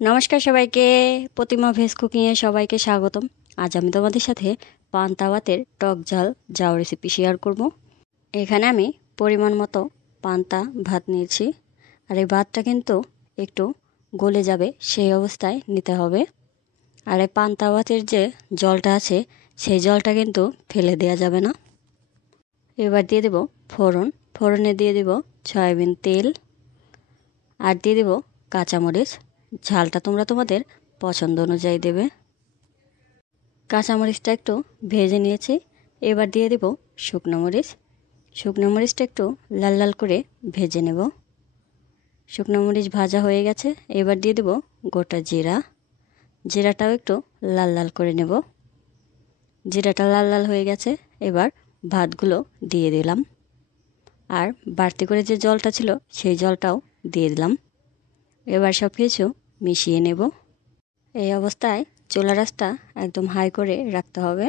নমস্কার সবাইকে, প্রতিমা ভেজ কুকিংয়ে সবাইকে স্বাগতম। আজ আমি তোমাদের সাথে পান্তা ভাতের টক ঝাল জাউ রেসিপি শেয়ার করব। এখানে আমি পরিমাণ মতো পান্তা ভাত নিয়েছি, আর এই ভাতটা কিন্তু একটু গলে যাবে সেই অবস্থায় নিতে হবে। আর এই পান্তা ভাতের যে জলটা আছে সেই জলটা কিন্তু ফেলে দেওয়া যাবে না। এবার দিয়ে দেব ফোড়ন, ফোড়নে দিয়ে দেব সয়াবিন তেল, আর দিয়ে দেব কাঁচামরিচ। ঝালটা তোমরা তোমাদের পছন্দ অনুযায়ী দেবে। কাঁচামরিচটা একটু ভেজে নিয়েছি। এবার দিয়ে দেব শুকনো মরিচ। শুকনো মরিচটা একটু লাল লাল করে ভেজে নেব। শুকনো মরিচ ভাজা হয়ে গেছে। এবার দিয়ে দেব গোটা জিরা। জিরাটাও একটু লাল লাল করে নেব। জিরাটা লাল লাল হয়ে গেছে। এবার ভাতগুলো দিয়ে দিলাম, আর বাড়তি করে যে জলটা ছিল সেই জলটাও দিয়ে দিলাম। এবার সব কিছু মিশিয়ে নেব। এই অবস্থায় চুলার আঁচটা একদম হাই করে রাখতে হবে।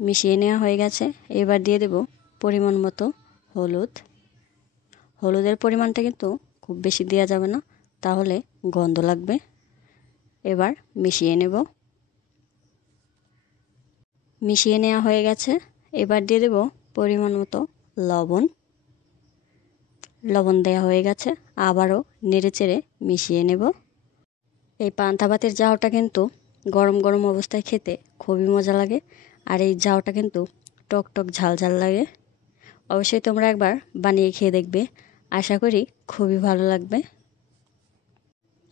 মিশিয়ে নেওয়া হয়ে গেছে। এবার দিয়ে দেব পরিমাণ মতো হলুদ। হলুদের পরিমাণটা কিন্তু খুব বেশি দেওয়া যাবে না, তাহলে গন্ধ লাগবে। এবার মিশিয়ে নেব। মিশিয়ে নেওয়া হয়ে গেছে। এবার দিয়ে দেব পরিমাণ মতো লবণ। লবণ দেওয়া হয়ে গেছে। আবারও নেড়েচেড়ে মিশিয়ে নেব। এই পান্তা ভাতের জাউটা কিন্তু গরম গরম অবস্থায় খেতে খুবই মজা লাগে, আর এই জাউটা কিন্তু টক টক ঝাল ঝাল লাগে। অবশ্যই তোমরা একবার বানিয়ে খেয়ে দেখবে, আশা করি খুবই ভালো লাগবে।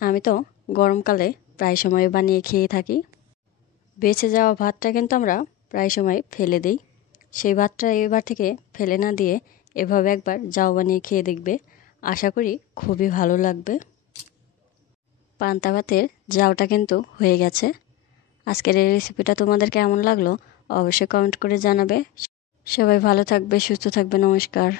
আমি তো গরমকালে প্রায় সময় বানিয়ে খেয়ে থাকি। বেঁচে যাওয়া ভাতটা কিন্তু আমরা প্রায় সময় ফেলে দিই। সেই ভাতটা এবার থেকে ফেলে না দিয়ে এভাবে একবার জাউ বানিয়ে খেয়ে দেখবে, আশা করি খুবই ভালো লাগবে। পান্তা ভাতের জাউটা কিন্তু হয়ে গেছে। আজকের এই রেসিপিটা তোমাদের কেমন লাগলো অবশ্যই কমেন্ট করে জানাবে। সবাই ভালো থাকবে, সুস্থ থাকবে। নমস্কার।